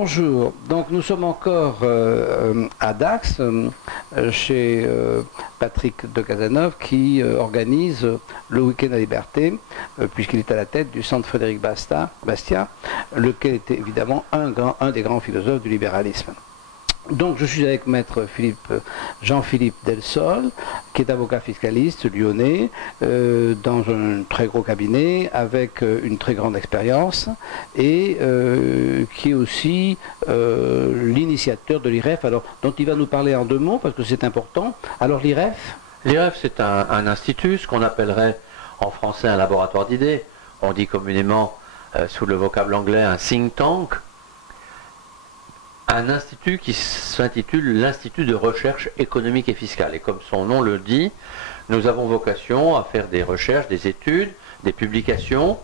Bonjour, donc nous sommes encore à Dax, chez Patrick de Cazeneuve qui organise le Week-end à Liberté, puisqu'il est à la tête du centre Frédéric Bastiat, lequel était évidemment un des grands philosophes du libéralisme. Donc je suis avec maître Jean-Philippe Delsol, qui est avocat fiscaliste lyonnais, dans un très gros cabinet, avec une très grande expérience, et qui est aussi l'initiateur de l'IREF, alors dont il va nous parler en deux mots, parce que c'est important. Alors l'IREF? L'IREF, c'est un institut, ce qu'on appellerait en français un laboratoire d'idées. On dit communément, sous le vocable anglais, un think tank. Un institut qui s'intitule l'Institut de recherche économique et fiscale. Et comme son nom le dit, nous avons vocation à faire des recherches, des études, des publications,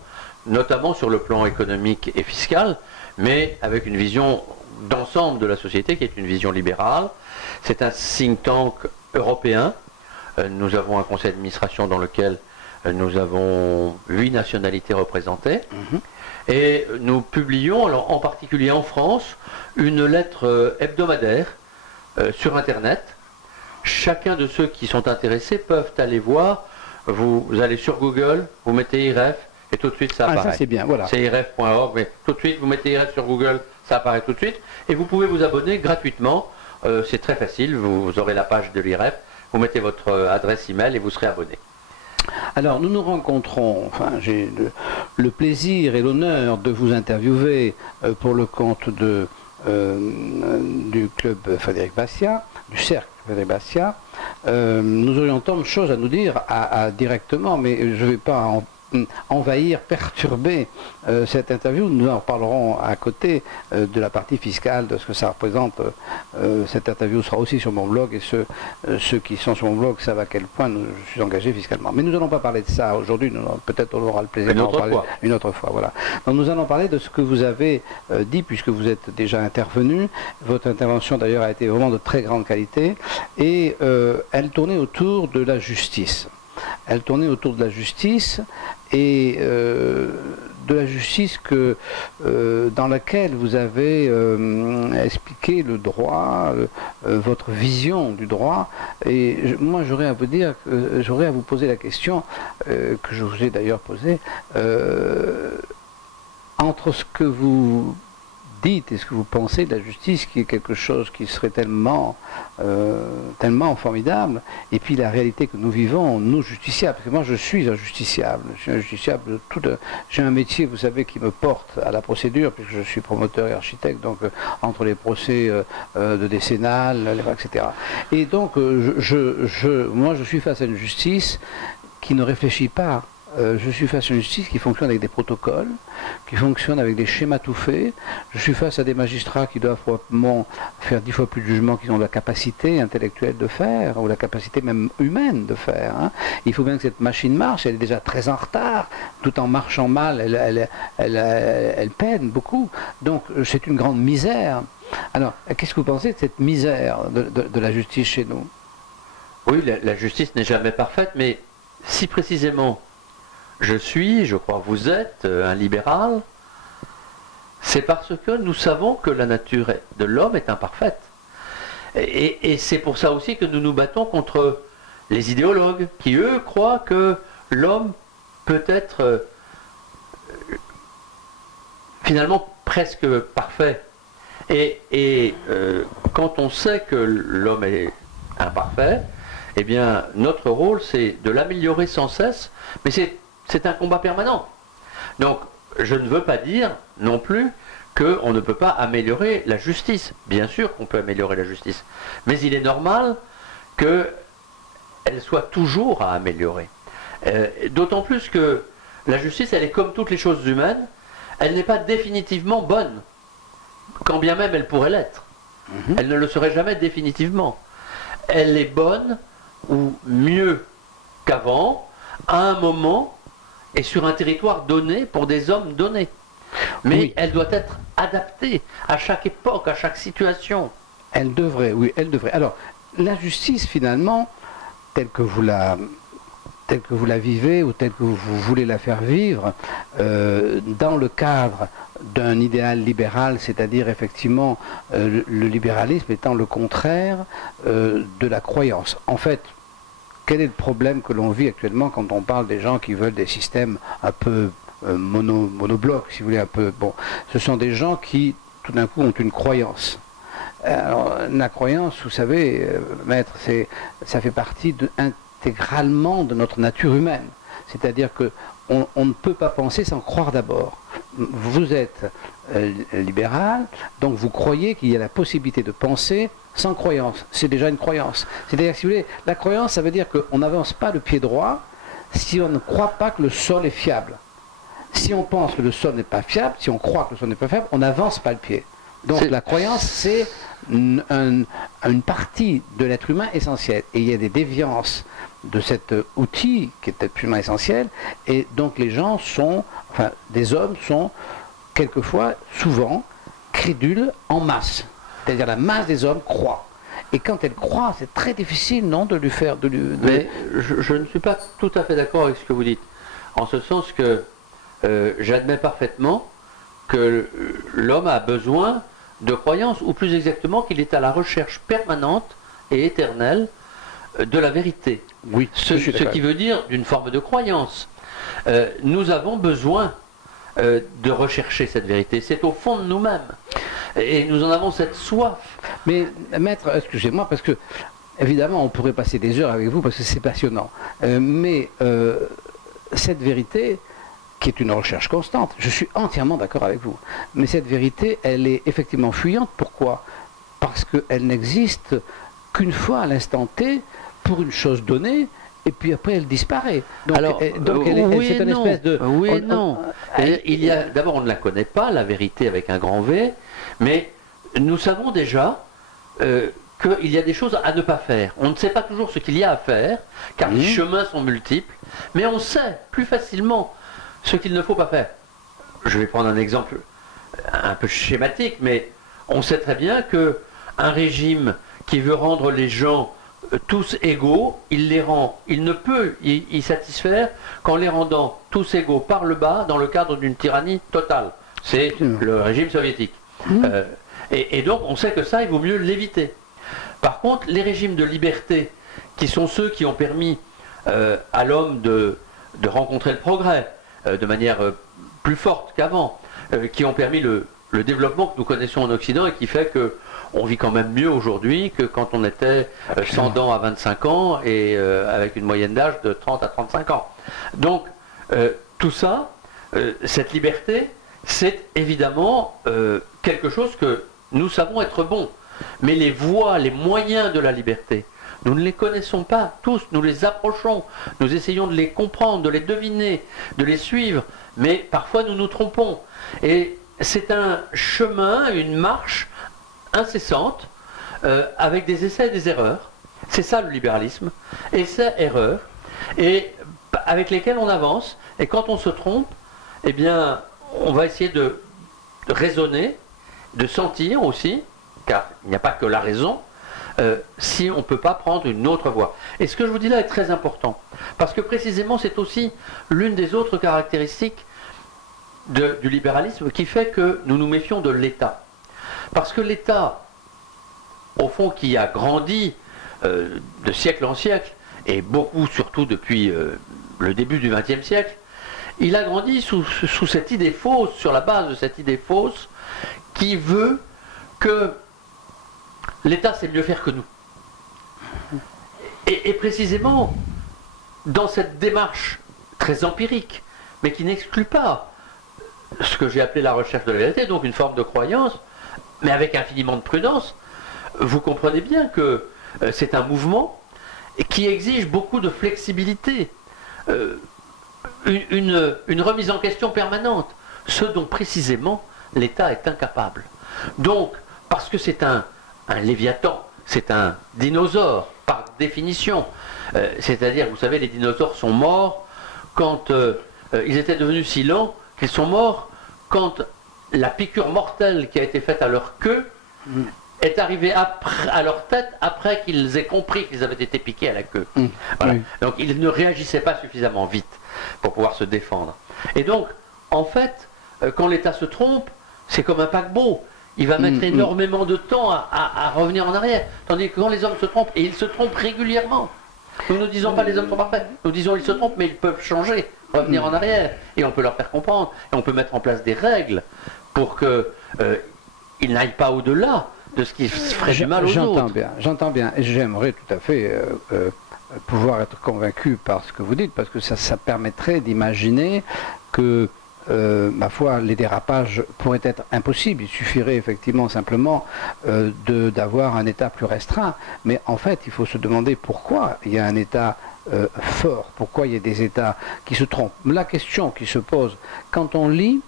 notamment sur le plan économique et fiscal, mais avec une vision d'ensemble de la société qui est une vision libérale. C'est un think tank européen. Nous avons un conseil d'administration dans lequel nous avons 8 nationalités représentées. Et nous publions, alors en particulier en France, une lettre hebdomadaire sur Internet. Chacun de ceux qui sont intéressés peuvent aller voir. Vous allez sur Google, vous mettez IREF et tout de suite ça apparaît. Ça c'est bien, voilà. C'est IREF.org, mais tout de suite vous mettez IREF sur Google, ça apparaît tout de suite. Et vous pouvez vous abonner gratuitement. C'est très facile, vous aurez la page de l'IREF, vous mettez votre adresse email et vous serez abonné. Alors nous nous rencontrons, enfin j'ai le plaisir et l'honneur de vous interviewer pour le compte du club Frédéric Bastiat, du cercle Frédéric Bastiat. Nous aurions tant de choses à nous dire directement, mais je ne vais pas envahir, perturber cette interview. Nous en reparlerons à côté de la partie fiscale, de ce que ça représente. Cette interview sera aussi sur mon blog, et ceux qui sont sur mon blog savent à quel point je suis engagé fiscalement. Mais nous n'allons pas parler de ça aujourd'hui, peut-être on aura le plaisir d'en parler une autre fois. Voilà. Donc nous allons parler de ce que vous avez dit, puisque vous êtes déjà intervenu. Votre intervention d'ailleurs a été vraiment de très grande qualité, et elle tournait autour de la justice. Elle tournait autour de la justice, et de la justice dans laquelle vous avez expliqué le droit, votre vision du droit. Et moi j'aurais à vous dire, j'aurais à vous poser la question que je vous ai d'ailleurs posée, entre ce que vous dites et ce que vous pensez de la justice, qui est quelque chose qui serait tellement formidable, et puis la réalité que nous vivons, nous justiciables, parce que moi je suis un justiciable, j'ai un métier, vous savez, qui me porte à la procédure, puisque je suis promoteur et architecte, donc entre les procès de décennale, etc. Et donc moi je suis face à une justice qui ne réfléchit pas. Je suis face à une justice qui fonctionne avec des protocoles, qui fonctionne avec des schémas tout faits. Je suis face à des magistrats qui doivent probablement faire 10 fois plus de jugements qu'ils ont la capacité intellectuelle de faire, ou la capacité même humaine de faire. Il faut bien que cette machine marche, elle est déjà très en retard, tout en marchant mal, elle peine beaucoup. Donc c'est une grande misère. Alors, qu'est-ce que vous pensez de cette misère de la justice chez nous? Oui, la justice n'est jamais parfaite, mais si précisément je crois que vous êtes un libéral, c'est parce que nous savons que la nature de l'homme est imparfaite. Et c'est pour ça aussi que nous nous battons contre les idéologues, qui eux croient que l'homme peut être finalement presque parfait. Et quand on sait que l'homme est imparfait, eh bien notre rôle c'est de l'améliorer sans cesse, mais c'est un combat permanent. Donc, je ne veux pas dire non plus qu'on ne peut pas améliorer la justice. Bien sûr qu'on peut améliorer la justice. Mais il est normal qu'elle soit toujours à améliorer. D'autant plus que la justice, elle est comme toutes les choses humaines, elle n'est pas définitivement bonne, quand bien même elle pourrait l'être. Elle ne le serait jamais définitivement. Elle est bonne, ou mieux qu'avant, à un moment et sur un territoire donné pour des hommes donnés. Mais oui, elle doit être adaptée à chaque époque, à chaque situation. Elle devrait, oui, elle devrait. Alors, la justice, finalement, telle que vous la telle que vous la vivez ou telle que vous voulez la faire vivre, dans le cadre d'un idéal libéral, c'est-à-dire effectivement le libéralisme étant le contraire de la croyance. En fait, quel est le problème que l'on vit actuellement quand on parle des gens qui veulent des systèmes un peu monoblocs, si vous voulez, un peu... Bon, ce sont des gens qui, tout d'un coup, ont une croyance. Alors, la croyance, vous savez, maître, ça fait partie intégralement de notre nature humaine. C'est-à-dire qu'on ne peut pas penser sans croire d'abord. Vous êtes libéral, donc vous croyez qu'il y a la possibilité de penser sans croyance. C'est déjà une croyance. C'est-à-dire que si vous voulez, la croyance, ça veut dire qu'on n'avance pas le pied droit si on ne croit pas que le sol est fiable. Si on pense que le sol n'est pas fiable, si on croit que le sol n'est pas fiable, on n'avance pas le pied. Donc la croyance, c'est une partie de l'être humain essentielle. Et il y a des déviances de cet outil qui est l'être humain essentiel. Et donc les gens sont, enfin des hommes sont quelquefois, souvent, crédules en masse. C'est-à-dire la masse des hommes croit. Et quand elle croit, c'est très difficile, non, de lui faire... Mais je ne suis pas tout à fait d'accord avec ce que vous dites. En ce sens que j'admets parfaitement que l'homme a besoin de croyances, ou plus exactement qu'il est à la recherche permanente et éternelle de la vérité. Oui, ce qui veut dire d'une forme de croyance. Nous avons besoin de rechercher cette vérité. C'est au fond de nous-mêmes. Et nous en avons cette soif. Mais, maître, excusez-moi, parce que, évidemment, on pourrait passer des heures avec vous, parce que c'est passionnant. Mais cette vérité, qui est une recherche constante, je suis entièrement d'accord avec vous. Mais cette vérité, elle est effectivement fuyante. Pourquoi? Parce qu'elle n'existe qu'une fois à l'instant T, pour une chose donnée, et puis après elle disparaît. Donc, c'est une espèce de... Oui et non. D'abord, on ne la connaît pas, la vérité avec un grand V, mais nous savons déjà qu'il y a des choses à ne pas faire. On ne sait pas toujours ce qu'il y a à faire, car les chemins sont multiples, mais on sait plus facilement ce qu'il ne faut pas faire. Je vais prendre un exemple un peu schématique, mais on sait très bien qu'un régime qui veut rendre les gens tous égaux, il ne peut y satisfaire qu'en les rendant tous égaux par le bas dans le cadre d'une tyrannie totale. C'est le régime soviétique. Et donc on sait que ça, il vaut mieux l'éviter. Par contre, les régimes de liberté, qui sont ceux qui ont permis à l'homme de rencontrer le progrès de manière plus forte qu'avant, qui ont permis le développement que nous connaissons en Occident et qui fait que on vit quand même mieux aujourd'hui que quand on était sans dents à 25 ans et avec une moyenne d'âge de 30 à 35 ans. Donc, tout ça, cette liberté, c'est évidemment quelque chose que nous savons être bon. Mais les voies, les moyens de la liberté, nous ne les connaissons pas tous, nous les approchons, nous essayons de les comprendre, de les deviner, de les suivre, mais parfois nous nous trompons. Et c'est un chemin, une marche incessante, avec des essais et des erreurs. C'est ça le libéralisme, essais, erreurs, et avec lesquels on avance, et quand on se trompe, eh bien, on va essayer de raisonner, de sentir aussi, car il n'y a pas que la raison, si on ne peut pas prendre une autre voie. Et ce que je vous dis là est très important, parce que précisément c'est aussi l'une des autres caractéristiques du libéralisme qui fait que nous nous méfions de l'État. Parce que l'État, au fond, qui a grandi de siècle en siècle, et beaucoup surtout depuis le début du XXe siècle, il a grandi sous cette idée fausse, sur la base de cette idée fausse, qui veut que l'État sait mieux faire que nous. Et précisément, dans cette démarche très empirique, mais qui n'exclut pas ce que j'ai appelé la recherche de la vérité, donc une forme de croyance, mais avec infiniment de prudence, vous comprenez bien que c'est un mouvement qui exige beaucoup de flexibilité, une remise en question permanente, ce dont précisément l'État est incapable. Donc, parce que c'est un léviathan, c'est un dinosaure, par définition, c'est-à-dire, vous savez, les dinosaures sont morts quand ils étaient devenus si lents qu'ils sont morts quand la piqûre mortelle qui a été faite à leur queue est arrivé à leur tête après qu'ils aient compris qu'ils avaient été piqués à la queue. Voilà. Oui. Donc ils ne réagissaient pas suffisamment vite pour pouvoir se défendre. Et donc, en fait, quand l'État se trompe, c'est comme un paquebot. Il va mettre énormément de temps à revenir en arrière. Tandis que quand les hommes se trompent, et ils se trompent régulièrement, nous ne disons pas les hommes sont parfaits, nous disons ils se trompent, mais ils peuvent changer, revenir en arrière. Et on peut leur faire comprendre, et on peut mettre en place des règles pour qu'ils n'aillent pas au-delà de ce qui ferait du mal aux autres. J'entends bien, et j'aimerais tout à fait pouvoir être convaincu par ce que vous dites, parce que ça permettrait d'imaginer que, ma foi, les dérapages pourraient être impossibles. Il suffirait effectivement simplement d'avoir un État plus restreint. Mais en fait, il faut se demander pourquoi il y a un État fort, pourquoi il y a des États qui se trompent. La question qui se pose, quand on lit,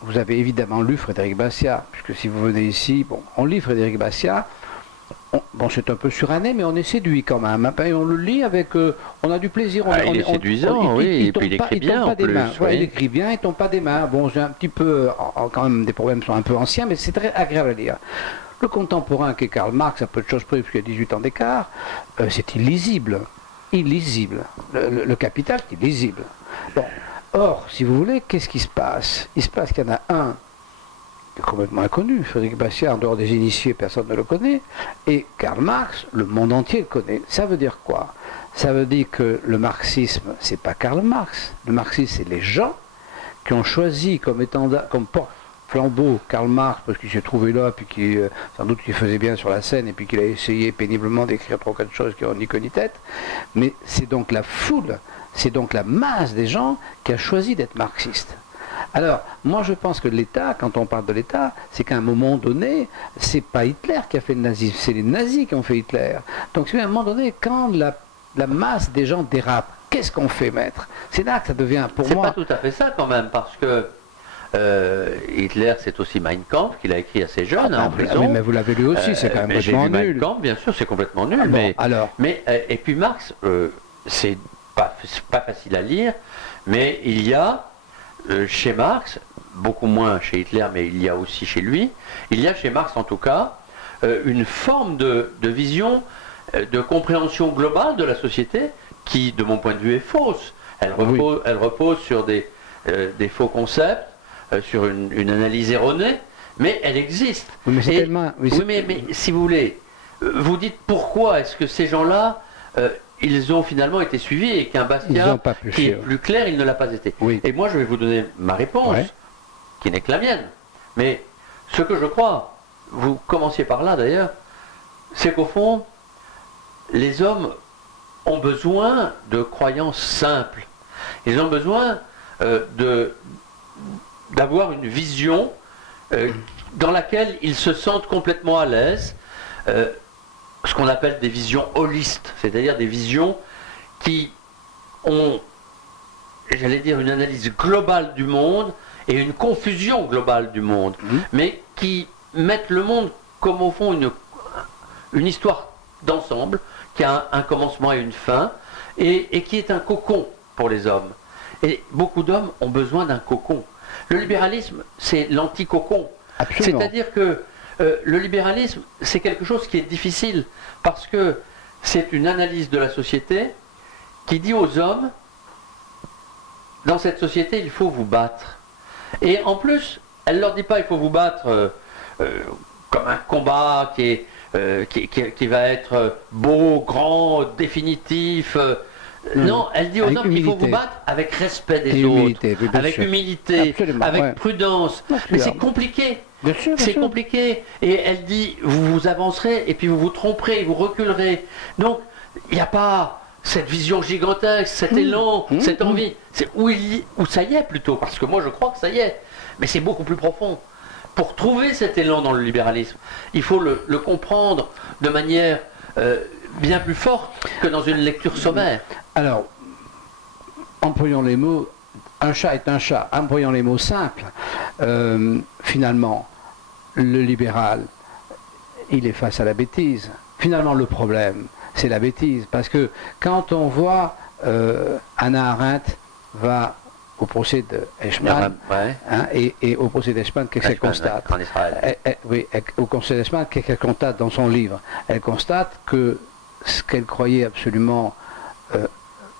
vous avez évidemment lu Frédéric Bastiat, puisque si vous venez ici, bon, on lit Frédéric Bastiat, bon, c'est un peu suranné, mais on est séduit quand même. Et on le lit avec, on a du plaisir. Il est séduisant, oui, et puis il écrit bien en plus. Ouais, il écrit bien, il tombe pas des mains. Bon, j'ai un petit peu, quand même, des problèmes sont un peu anciens, mais c'est très agréable à lire. Le contemporain qui est Karl Marx, à peu de choses près, puisqu'il y a 18 ans d'écart, c'est illisible. Illisible. Le Capital, c'est illisible. Bon. Or, si vous voulez, qu'est-ce qui se passe? Il se passe qu'il y en a un qui est complètement inconnu. Frédéric Bastiat, en dehors des initiés, personne ne le connaît. Et Karl Marx, le monde entier le connaît. Ça veut dire quoi? Ça veut dire que le marxisme, c'est pas Karl Marx. Le marxisme, c'est les gens qui ont choisi comme porte-flambeau Karl Marx, parce qu'il s'est trouvé là, puis qui sans doute qu'il faisait bien sur la scène, et puis qu'il a essayé péniblement d'écrire trois quatre choses qui n'ont ni queue ni tête. Mais c'est donc la foule, c'est donc la masse des gens qui a choisi d'être marxiste. Alors, moi je pense que l'État, quand on parle de l'État, c'est qu'à un moment donné, c'est pas Hitler qui a fait le nazisme, c'est les nazis qui ont fait Hitler. Donc c'est à un moment donné, quand la masse des gens dérape, qu'est-ce qu'on fait, maître? C'est là que ça devient, pour moi... C'est pas tout à fait ça quand même, parce que Hitler, c'est aussi Mein Kampf qu'il a écrit assez jeune, en prison. Oui, mais vous l'avez lu aussi, c'est quand même complètement nul. Mein Kampf, bien sûr, c'est complètement nul. Bon, alors. Et puis Marx, c'est pas facile à lire, mais il y a chez Marx, beaucoup moins chez Hitler, mais il y a aussi chez lui, il y a chez Marx en tout cas, une forme de vision, de compréhension globale de la société qui, de mon point de vue, est fausse. Elle repose sur des faux concepts, sur une analyse erronée, mais elle existe. Oui, mais c'est tellement... Oui, mais si vous voulez, vous dites pourquoi est-ce que ces gens-là, ils ont finalement été suivis et qu'un Bastiat qui est plus clair, il ne l'a pas été. Oui. Et moi, je vais vous donner ma réponse, qui n'est que la mienne. Mais ce que je crois, vous commenciez par là d'ailleurs, c'est qu'au fond, les hommes ont besoin de croyances simples. Ils ont besoin d'avoir une vision dans laquelle ils se sentent complètement à l'aise, ce qu'on appelle des visions holistes, c'est-à-dire des visions qui ont, j'allais dire, une analyse globale du monde et une confusion globale du monde, mais qui mettent le monde comme au fond une histoire d'ensemble, qui a un commencement et une fin, et qui est un cocon pour les hommes. Et beaucoup d'hommes ont besoin d'un cocon. Le libéralisme, c'est l'anti-cocon. C'est-à-dire que le libéralisme, c'est quelque chose qui est difficile, parce que c'est une analyse de la société qui dit aux hommes, dans cette société, il faut vous battre. Et en plus, elle ne leur dit pas, il faut vous battre comme un combat qui va être beau, grand, définitif. Non, elle dit aux hommes qu'il faut vous battre avec respect des autres, avec humilité, avec prudence. Mais c'est compliqué. C'est compliqué. Et elle dit, vous avancerez et puis vous vous tromperez, vous reculerez. Donc, il n'y a pas cette vision gigantesque, cet élan, cette envie. C'est où ça y est plutôt, parce que moi je crois que ça y est. Mais c'est beaucoup plus profond. Pour trouver cet élan dans le libéralisme, il faut le comprendre de manière bien plus forte que dans une lecture sommaire. Alors, employons les mots, un chat est un chat, employons les mots simples. Finalement, le libéral, il est face à la bêtise. Finalement, le problème, c'est la bêtise. Parce que quand on voit Hannah Arendt va au procès de Eichmann, et au procès d'Eichmann, qu'est-ce qu'elle constate en Israël. Oui, au procès d'Eichmann, qu'est-ce qu'elle constate dans son livre? Elle constate que ce qu'elle croyait absolument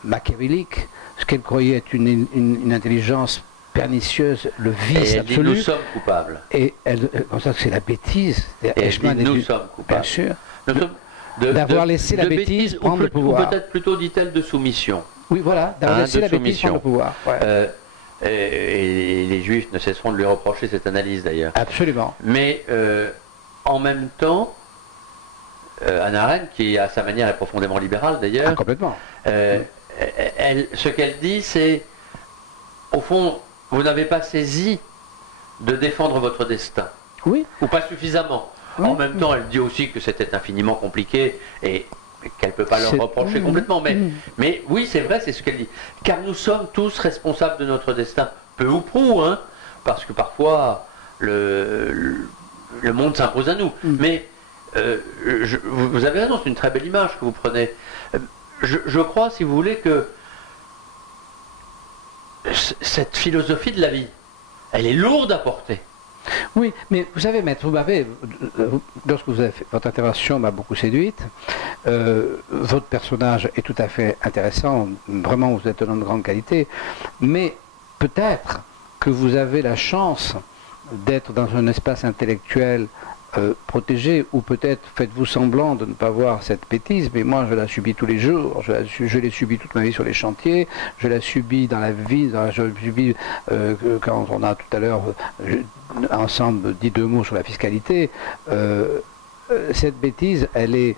machiavélique, ce qu'elle croyait être une intelligence pernicieuse, le vice absolu. Dit, nous sommes coupables. Et elle constate que c'est la bêtise. Nous sommes coupables. Bien sûr. D'avoir laissé la bêtise prendre le pouvoir. Ou peut-être plutôt, dit-elle, de soumission. Oui, voilà, d'avoir laissé la bêtise prendre le pouvoir. Ouais. Et les Juifs ne cesseront de lui reprocher cette analyse, d'ailleurs. Absolument. Mais en même temps, Hannah Arendt, qui à sa manière est profondément libérale, d'ailleurs, complètement. Ce qu'elle dit, c'est, au fond, vous n'avez pas saisi de défendre votre destin. Oui. Ou pas suffisamment. Oui. En même temps, elle dit aussi que c'était infiniment compliqué et qu'elle ne peut pas leur reprocher complètement. Mais oui, c'est vrai, c'est ce qu'elle dit. Car nous sommes tous responsables de notre destin, peu ou prou, hein, parce que parfois le monde s'impose à nous. Mais vous avez raison, c'est une très belle image que vous prenez. Je crois, si vous voulez, que cette philosophie de la vie, elle est lourde à porter. Oui, mais vous savez, maître, lorsque vous avez fait votre intervention m'a beaucoup séduite. Votre personnage est tout à fait intéressant. Vraiment, vous êtes un homme de grande qualité. Mais peut-être que vous avez la chance d'être dans un espace intellectuel protégé, ou peut-être faites-vous semblant de ne pas voir cette bêtise, mais moi je la subis tous les jours, je l'ai subie toute ma vie sur les chantiers, je la subis dans la vie, je la subis quand on a tout à l'heure ensemble dit 2 mots sur la fiscalité. Cette bêtise, elle est...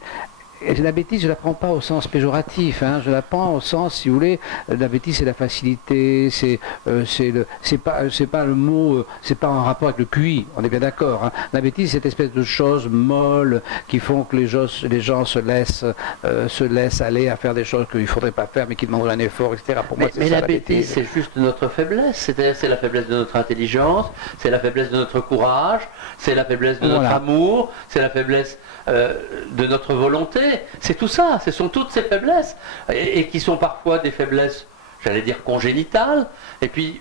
Et la bêtise, je ne la prends pas au sens péjoratif, hein, je la prends au sens, si vous voulez, la bêtise c'est la facilité, c'est pas le mot, c'est pas en rapport avec le QI, on est bien d'accord. Hein. La bêtise, c'est cette espèce de choses molles qui font que les gens se laissent aller à faire des choses qu'il ne faudrait pas faire, mais qui demandent un effort, etc. Pour moi, mais la bêtise, c'est juste notre faiblesse, c'est-à-dire c'est la faiblesse de notre intelligence, c'est la faiblesse de notre courage, c'est la faiblesse de notre amour, c'est la faiblesse de notre volonté. C'est tout ça, ce sont toutes ces faiblesses, et qui sont parfois des faiblesses, j'allais dire congénitales, et puis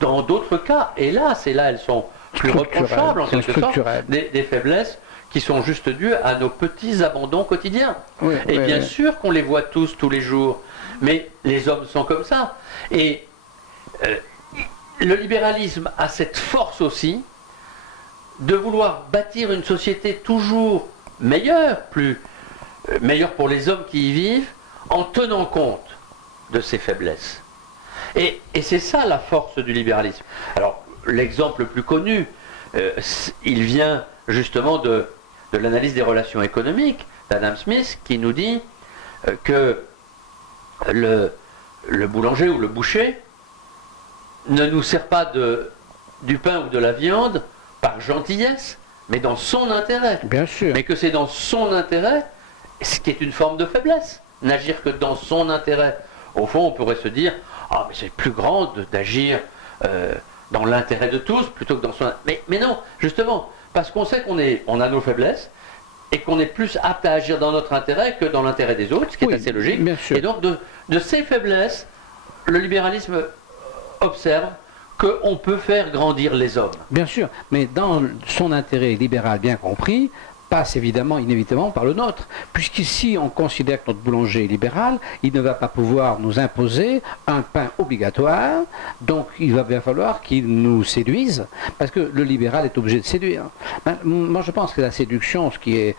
dans d'autres cas, hélas, et là elles sont plus reprochables en quelque sorte, des faiblesses qui sont juste dues à nos petits abandons quotidiens. Oui, et bien sûr qu'on les voit tous les jours, mais les hommes sont comme ça. Et le libéralisme a cette force aussi de vouloir bâtir une société toujours meilleure pour les hommes qui y vivent, en tenant compte de ces faiblesses. Et c'est ça la force du libéralisme. Alors, l'exemple le plus connu, il vient justement de l'analyse des relations économiques d'Adam Smith, qui nous dit que le boulanger ou le boucher ne nous sert pas du pain ou de la viande par gentillesse, mais dans son intérêt. Bien sûr. Mais que c'est dans son intérêt, ce qui est une forme de faiblesse, n'agir que dans son intérêt. Au fond, on pourrait se dire, ah, mais c'est plus grand d'agir dans l'intérêt de tous plutôt que dans son... Mais non, justement, parce qu'on sait qu'on a nos faiblesses et qu'on est plus apte à agir dans notre intérêt que dans l'intérêt des autres, ce qui est assez logique. Bien sûr. Et donc, de ces faiblesses, le libéralisme observe qu'on peut faire grandir les hommes. Bien sûr, mais dans son intérêt libéral bien compris, passe évidemment, inévitablement par le nôtre. Puisqu'ici, on considère que notre boulanger est libéral, il ne va pas pouvoir nous imposer un pain obligatoire, donc il va bien falloir qu'il nous séduise, parce que le libéral est obligé de séduire. Moi, je pense que la séduction, je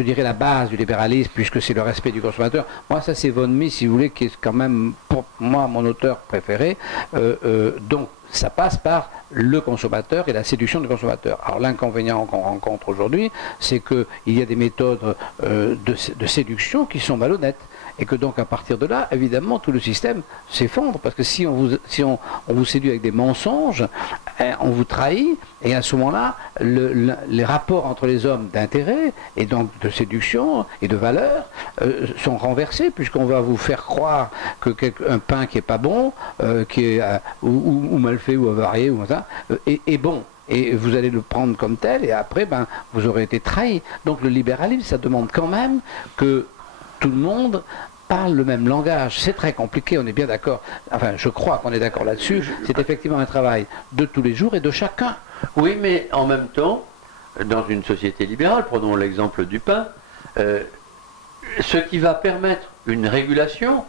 dirais la base du libéralisme, puisque c'est le respect du consommateur, moi, ça c'est von Mises, si vous voulez, qui est quand même, pour moi, mon auteur préféré. Donc, ça passe par le consommateur et la séduction du consommateur. Alors l'inconvénient qu'on rencontre aujourd'hui, c'est qu'il y a des méthodes de séduction qui sont malhonnêtes. Et que donc à partir de là, évidemment, tout le système s'effondre. Parce que si on vous séduit avec des mensonges, on vous trahit, et à ce moment-là, les rapports entre les hommes d'intérêt, et donc de séduction et de valeur, sont renversés, puisqu'on va vous faire croire qu'un pain qui n'est pas bon, qui est ou mal fait, ou avarié, ou ça, est bon. Et vous allez le prendre comme tel, et après, vous aurez été trahi. Donc le libéralisme, ça demande quand même que tout le monde parlent le même langage. C'est très compliqué, on est bien d'accord. Enfin, je crois qu'on est d'accord là-dessus. C'est effectivement un travail de tous les jours et de chacun. Oui, mais en même temps, dans une société libérale, prenons l'exemple du pain, ce qui va permettre une régulation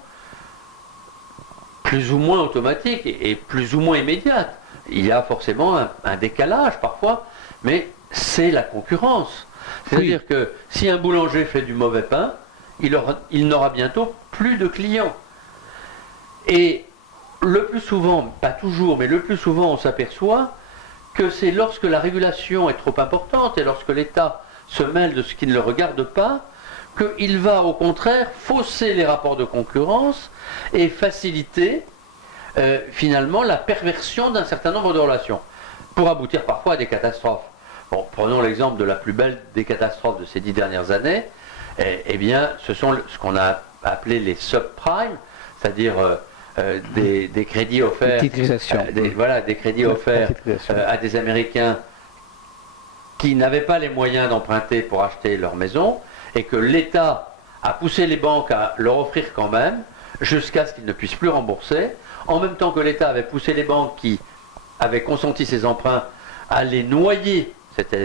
plus ou moins automatique et plus ou moins immédiate. Il y a forcément un décalage parfois, mais c'est la concurrence. C'est-à-dire que si un boulanger fait du mauvais pain, il n'aura bientôt plus de clients. Et le plus souvent, pas toujours, mais le plus souvent on s'aperçoit que c'est lorsque la régulation est trop importante et lorsque l'État se mêle de ce qui ne le regarde pas, qu'il va au contraire fausser les rapports de concurrence et faciliter finalement la perversion d'un certain nombre de relations, pour aboutir parfois à des catastrophes. Bon, prenons l'exemple de la plus belle des catastrophes de ces 10 dernières années. Eh bien, ce sont ce qu'on a appelé les subprimes, c'est-à-dire des crédits offerts, des crédits offerts à des Américains qui n'avaient pas les moyens d'emprunter pour acheter leur maison, et que l'État a poussé les banques à leur offrir quand même, jusqu'à ce qu'ils ne puissent plus rembourser, en même temps que l'État avait poussé les banques qui avaient consenti ces emprunts à les noyer,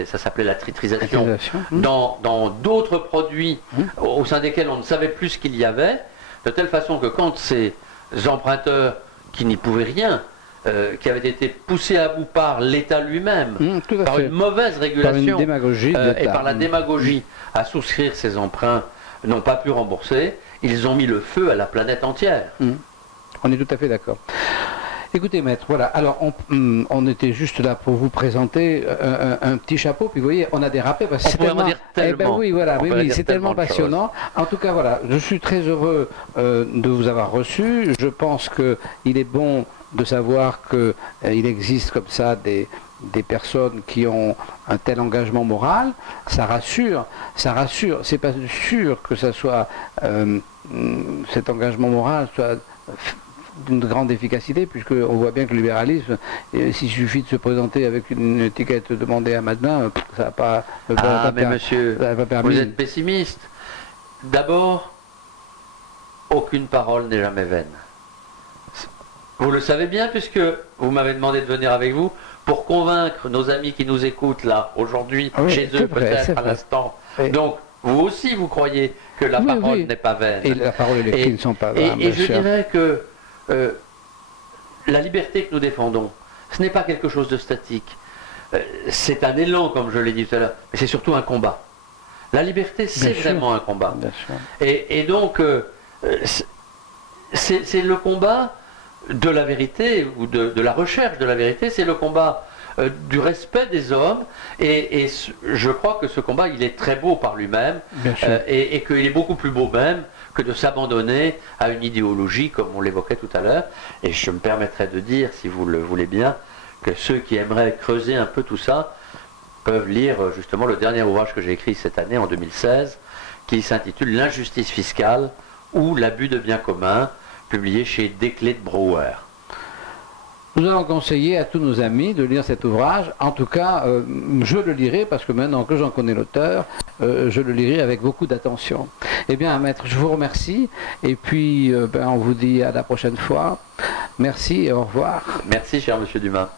ça s'appelait la titrisation, dans d'autres produits au sein desquels on ne savait plus ce qu'il y avait, de telle façon que quand ces emprunteurs qui n'y pouvaient rien, qui avaient été poussés à bout par l'État lui-même, par une mauvaise régulation et par la démagogie à souscrire ces emprunts, n'ont pas pu rembourser, ils ont mis le feu à la planète entière. On est tout à fait d'accord. Écoutez, maître, voilà, alors on était juste là pour vous présenter un petit chapeau, puis vous voyez, on a dérapé parce que c'est tellement... c'est tellement passionnant. En tout cas, voilà, je suis très heureux de vous avoir reçu. Je pense qu'il est bon de savoir qu'il existe comme ça des personnes qui ont un tel engagement moral. Ça rassure, ça rassure. C'est pas sûr que ça soit cet engagement moral soit d'une grande efficacité, puisqu'on voit bien que le libéralisme, s'il suffit de se présenter avec une étiquette demandée à Madelin, ça n'a pas... mais monsieur, vous êtes pessimiste. D'abord, aucune parole n'est jamais vaine. Vous le savez bien, puisque vous m'avez demandé de venir avec vous pour convaincre nos amis qui nous écoutent là, aujourd'hui, chez eux peut-être à l'instant. Donc, vous aussi, vous croyez que la parole n'est pas vaine. Et la parole et les cris ne sont pas vaines. Et je dirais que la liberté que nous défendons, ce n'est pas quelque chose de statique. C'est un élan, comme je l'ai dit tout à l'heure, mais c'est surtout un combat. La liberté, c'est vraiment un combat. Et donc, c'est le combat de la vérité, ou de la recherche de la vérité, c'est le combat du respect des hommes, et je crois que ce combat, il est très beau par lui-même, et qu'il est beaucoup plus beau même que de s'abandonner à une idéologie, comme on l'évoquait tout à l'heure. Et je me permettrai de dire, si vous le voulez bien, que ceux qui aimeraient creuser un peu tout ça peuvent lire justement le dernier ouvrage que j'ai écrit cette année, en 2016, qui s'intitule « L'injustice fiscale ou l'abus de biens communs », publié chez Desclés de Brouwer. Nous allons conseiller à tous nos amis de lire cet ouvrage. En tout cas, je le lirai, parce que maintenant que j'en connais l'auteur, je le lirai avec beaucoup d'attention. Eh bien, maître, je vous remercie. Et puis, on vous dit à la prochaine fois. Merci et au revoir. Merci, cher monsieur Dumas.